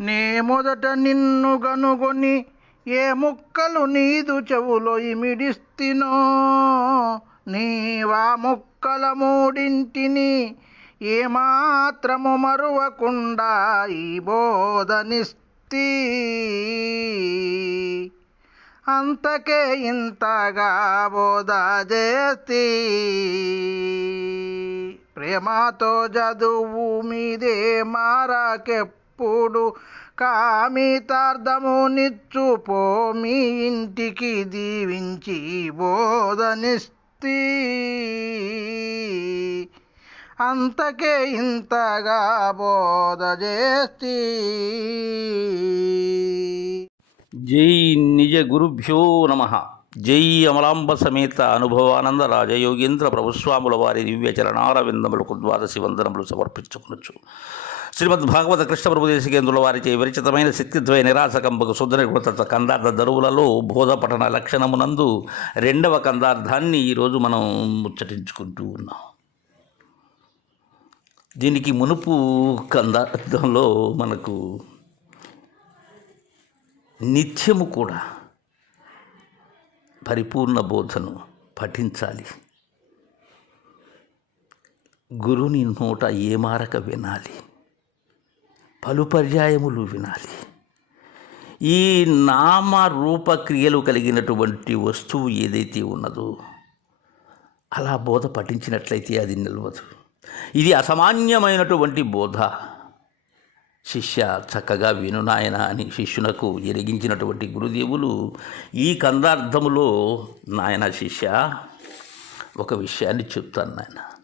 నే మొదట నిన్ను గనుగొని ఏ ముక్కలు నీదు చెవులో ఇమిడిస్తినో. నీవా ముక్కల మూడింటిని ఏమాత్రము మరువకుండా ఈ బోధనిస్తి. అంతకే ఇంతగా బోధ చేస్తి. ప్రేమతో చదువు మీదే మారాకెప్పుడు కామితార్థము నిచ్చుపో మీ ఇంటికి దీవించి బోధనిస్తీ. అంతకే ఇంతగా బోధ చేస్తీ జై నిజ గురుభ్యో నమ. జై అమలాంబ సమేత అనుభవానంద రాజయోగేంద్ర ప్రభుస్వాముల వారి దివ్య చరణారవిందములకు ద్వాదశి వందనములు సమర్పించుకునొచ్చు శ్రీమద్ భాగవత కృష్ణ ప్రభుదేశికేంద్రుల వారిచే విరచితమైన శక్తిద్వయ నిరాశకంపకు శుద్ధనికృత కందార్థ దరువులలో బోధపఠన లక్షణమునందు రెండవ కందార్థాన్ని ఈరోజు మనం ముచ్చటించుకుంటూ ఉన్నాం. దీనికి మునుపు కందార్థంలో మనకు నిత్యము కూడా పరిపూర్ణ బోధను పఠించాలి. గురుని నోట ఏమారక వినాలి. పలు పర్యాయములు వినాలి. ఈ నామ రూపక్రియలు కలిగినటువంటి వస్తువు ఏదైతే ఉన్నదో అలా బోధ పఠించినట్లయితే అది నిలవదు. ఇది అసామాన్యమైనటువంటి బోధ. శిష్య చక్కగా విను నాయన అని శిష్యునకు ఎరిగించినటువంటి గురుదేవులు ఈ కందార్థములో నాయన శిష్య ఒక విషయాన్ని చెప్తాను నాయన.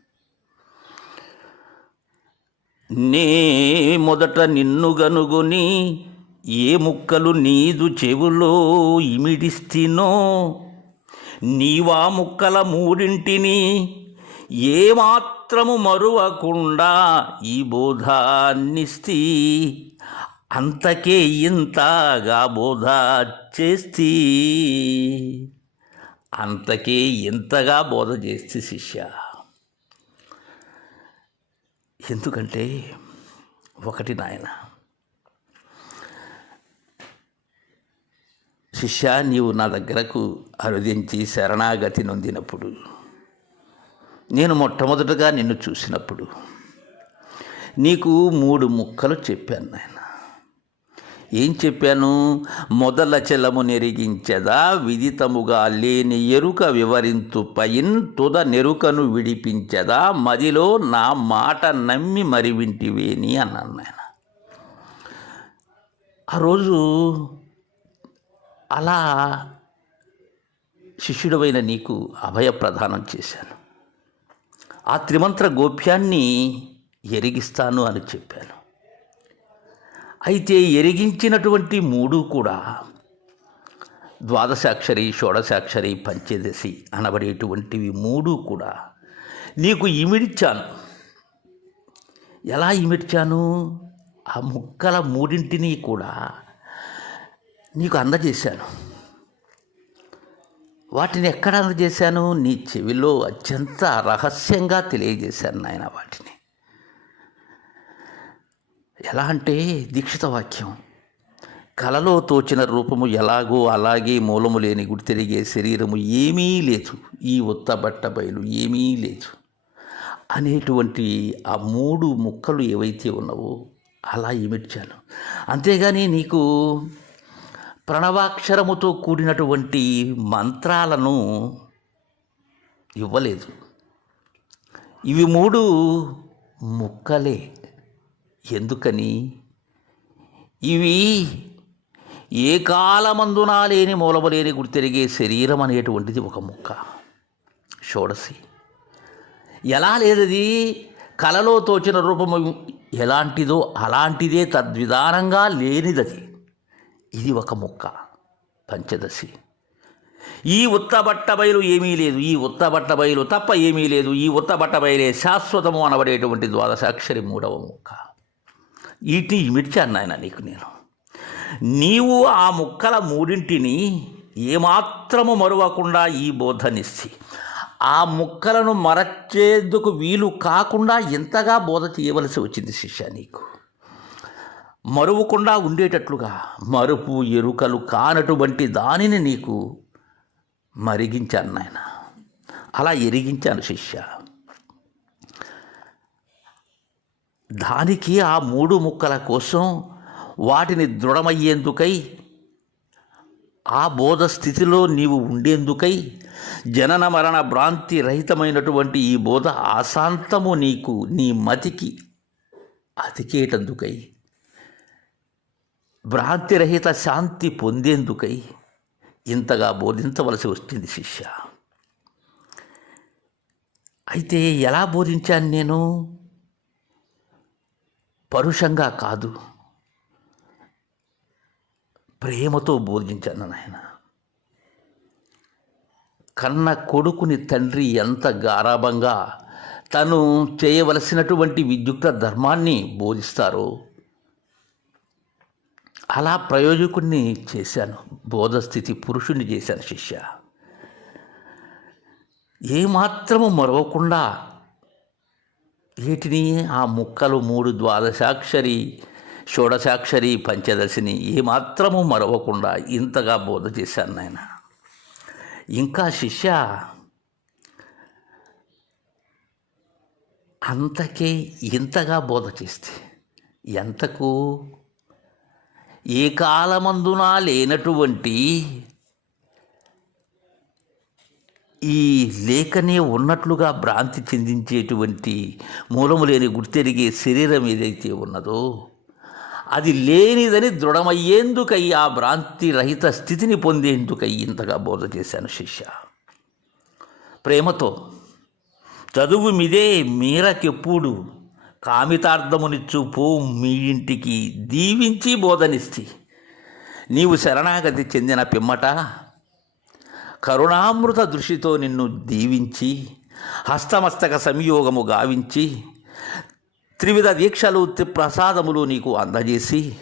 నే మొదట నిన్ను గనుగొని ఏ ముక్కలు నీదు చెవులో ఇమిడిస్తినో? నీవా ముక్కల మూడింటిని ఏమాత్రము మరువకుండా ఈ బోధాన్నిస్తి? అంతకే ఇంతగా బోధ చేస్తీ? అంతకే ఇంతగా బోధ చేస్తే శిష్య. ఎందుకంటే ఒకటి నాయన శిష్య నీవు నా దగ్గరకు అరుదించి శరణాగతి నొందినప్పుడు నేను మొట్టమొదటగా నిన్ను చూసినప్పుడు నీకు మూడు ముక్కలు చెప్పాను నాయన. ఏం చెప్పాను? మొదల చెలము నెరిగించదా? విదితముగా లేని ఎరుక వివరింతు పైన్ తుద నెరుకను విడిపించదా? మదిలో నా మాట నమ్మి మరి వింటివేని అన్నాను ఆయన. ఆ రోజు అలా శిష్యుడవైన నీకు అభయ ప్రదానం చేశాను. ఆ త్రిమంత్ర గోప్యాన్ని ఎరిగిస్తాను అని చెప్పాను. అయితే ఎరిగించినటువంటి మూడు కూడా ద్వాదశాక్షరి షోడశాక్షరి పంచదశి అనబడేటువంటివి మూడు కూడా నీకు ఇమిడిచ్చాను. ఎలా ఇమిడ్చాను ఆ ముక్కల మూడింటిని కూడా నీకు అందజేశాను. వాటిని ఎక్కడ అందజేశాను? నీ చెవిలో అత్యంత రహస్యంగా తెలియజేశాను నాయన వాటిని. ఎలా అంటే దీక్షిత వాక్యం. కలలో తోచిన రూపము ఎలాగో అలాగే మూలము లేని గుడి తిరిగే శరీరము ఏమీ లేదు. ఈ ఉత్తబట్ట బయలు ఏమీ లేదు. అనేటువంటి ఆ మూడు ముక్కలు ఏవైతే ఉన్నావో అలా ఇమిడ్చాను. అంతేగాని నీకు ప్రణవాక్షరముతో కూడినటువంటి మంత్రాలను ఇవ్వలేదు. ఇవి మూడు ముక్కలే. ఎందుకని? ఇవి ఏ కాలమందునా లేని మూలము లేని గుర్తెరిగే శరీరం అనేటువంటిది ఒక ముక్క. షోడసి ఎలా లేదది? కలలో తోచిన రూపము ఎలాంటిదో అలాంటిదే తద్విధానంగా లేనిదది. ఇది ఒక ముక్క. పంచదశి. ఈ ఉత్తబట్ట బయలు ఏమీ లేదు. ఈ ఉత్తబట్ట బయలు తప్ప ఏమీ లేదు. ఈ ఉత్తబట్ట బయలే శాశ్వతము అనబడేటువంటి ద్వాదశాక్షరి మూడవ ముక్క. వీటిని ఇమిడ్చాను నాయన నీకు నేను. నీవు ఆ ముక్కల మూడింటిని ఏమాత్రము మరువకుండా ఈ బోధనిస్తి ఆ ముక్కలను మరచేందుకు వీలు కాకుండా ఎంతగా బోధ చేయవలసి వచ్చింది శిష్య నీకు. మరువకుండా ఉండేటట్లుగా మరుపు ఎరుకలు కానటువంటి దానిని నీకు మరిగించాను నాయన అలా ఎరిగించాను శిష్య. దానికి ఆ మూడు ముక్కల కోసం వాటిని దృఢమయ్యేందుకై ఆ బోధ స్థితిలో నీవు ఉండేందుకై జనన మరణ భ్రాంతి రహితమైనటువంటి ఈ బోధ ఆశాంతము నీకు నీ మతికి అతికేటందుకై భ్రాంతిరహిత శాంతి పొందేందుకై ఇంతగా బోధించవలసి వచ్చింది శిష్య. అయితే ఎలా బోధించాను నేను? పరుషంగా కాదు. ప్రేమతో బోధించాను నాయన. కన్న కొడుకుని తండ్రి ఎంత గారాభంగా తను చేయవలసినటువంటి విద్యుక్త ధర్మాన్ని బోధిస్తారో అలా ప్రయోజకుడిని చేశాను. బోధస్థితి పురుషుణ్ణి చేశాను శిష్య. ఏమాత్రము మరవకుండా వీటిని ఆ ముక్కలు మూడు ద్వాదశాక్షరి షోడశాక్షరి పంచదశిని ఏమాత్రము మరవకుండా ఇంతగా బోధ చేశాను నాయన. ఇంకా శిష్య అంతకే ఇంతగా బోధ చేస్తే ఎంతకు? ఏ కాలమందున లేనటువంటి ఈ లేఖనే ఉన్నట్లుగా భ్రాంతి చెందించేటువంటి మూలము లేని గుర్తెరిగే శరీరం ఏదైతే ఉన్నదో అది లేనిదని దృఢమయ్యేందుకై ఆ భ్రాంతి రహిత స్థితిని పొందేందుకై ఇంతగా బోధ చేశాను శిష్య. ప్రేమతో చదువు మీదే మీరకెప్పుడు కామితార్థమునిచ్చు పో మీ ఇంటికి దీవించి బోధనిస్తి నీవు శరణాగతి చెందిన పిమ్మట కరుణామృత దృష్టితో నిన్ను దీవించి హస్తమస్తక సంయోగము గావించి త్రివిధ దీక్షలు ప్రసాదములు నీకు అందజేసి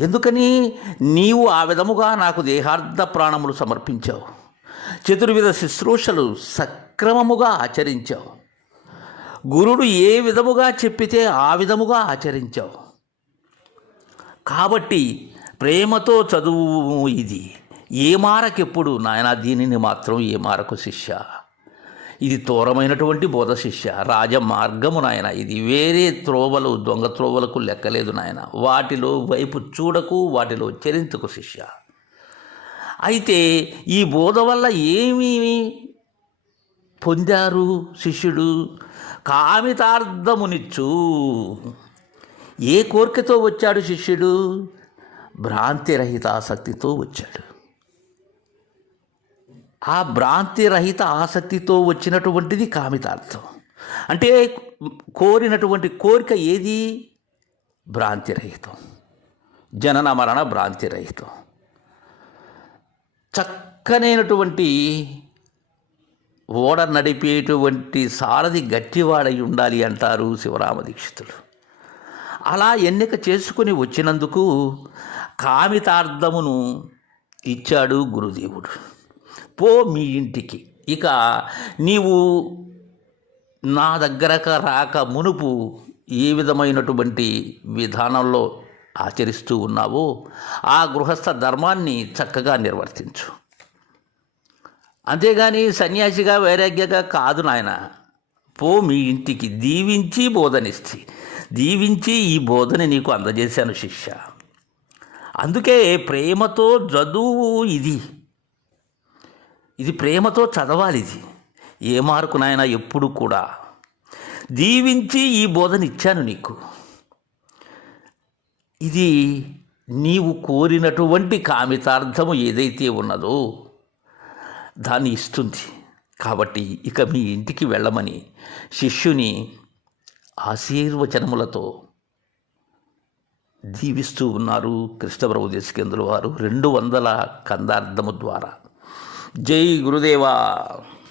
ఎందుకని నీవు ఆ విధముగా నాకు దేహార్థ ప్రాణములు సమర్పించావు చతుర్విధ శుశ్రూషలు సక్రమముగా ఆచరించావు గురుడు ఏ విధముగా చెప్పితే ఆ విధముగా ఆచరించావు. కాబట్టి ప్రేమతో చదువు ఇది. ఏ మారకెప్పుడు నాయన దీనిని మాత్రం ఏ మారకు శిష్య? ఇది తోరమైనటువంటి బోధ శిష్య రాజ మార్గము నాయన. ఇది వేరే త్రోవలు దొంగ త్రోవలకు లెక్కలేదు నాయన. వాటిలో వైపు చూడకు వాటిలో చరించకు శిష్య. అయితే ఈ బోధ వల్ల ఏమీ పొందారు శిష్యుడు? కామితార్థమునిచ్చు. ఏ కోరికతో వచ్చాడు శిష్యుడు? భ్రాంతిరహిత ఆసక్తితో వచ్చాడు. ఆ భ్రాంతి రహిత ఆసక్తితో వచ్చినటువంటిది కామితార్థం. అంటే కోరినటువంటి కోరిక ఏది? భ్రాంతిరహితం జనన మరణ భ్రాంతిరహితం చక్కనైనటువంటి ఓడ నడిపేటువంటి సారథి గట్టివాడై ఉండాలి అంటారు శివరామ దీక్షితులు. అలా ఎన్నిక చేసుకుని వచ్చినందుకు కామితార్థమును ఇచ్చాడు గురుదేవుడు. పో మీ ఇంటికి. ఇక నీవు నా దగ్గరకు రాక మునుపు ఏ విధమైనటువంటి విధానంలో ఆచరిస్తూ ఉన్నావో ఆ గృహస్థ ధర్మాన్ని చక్కగా నిర్వర్తించు. అంతేగాని సన్యాసిగా వైరాగ్యగా కాదు నాయన. పో మీ ఇంటికి. దీవించి బోధనిస్తే దీవించి ఈ బోధని నీకు అందజేశాను శిష్య. అందుకే ప్రేమతో చదువు ఇది. ఇది ప్రేమతో చదవాలి ఇది ఏ మార్కు నాయన? ఎప్పుడు కూడా. దీవించి ఈ బోధన ఇచ్చాను నీకు. ఇది నీవు కోరినటువంటి కామితార్థము ఏదైతే ఉన్నదో దాన్ని ఇస్తుంది. కాబట్టి ఇక మీ ఇంటికి వెళ్ళమని శిష్యుని ఆశీర్వచనములతో దీవిస్తూ ఉన్నారు కృష్ణప్రభు దేశకేంద్రుల వారు రెండు వందల కందార్థము ద్వారా. జై గురుదేవా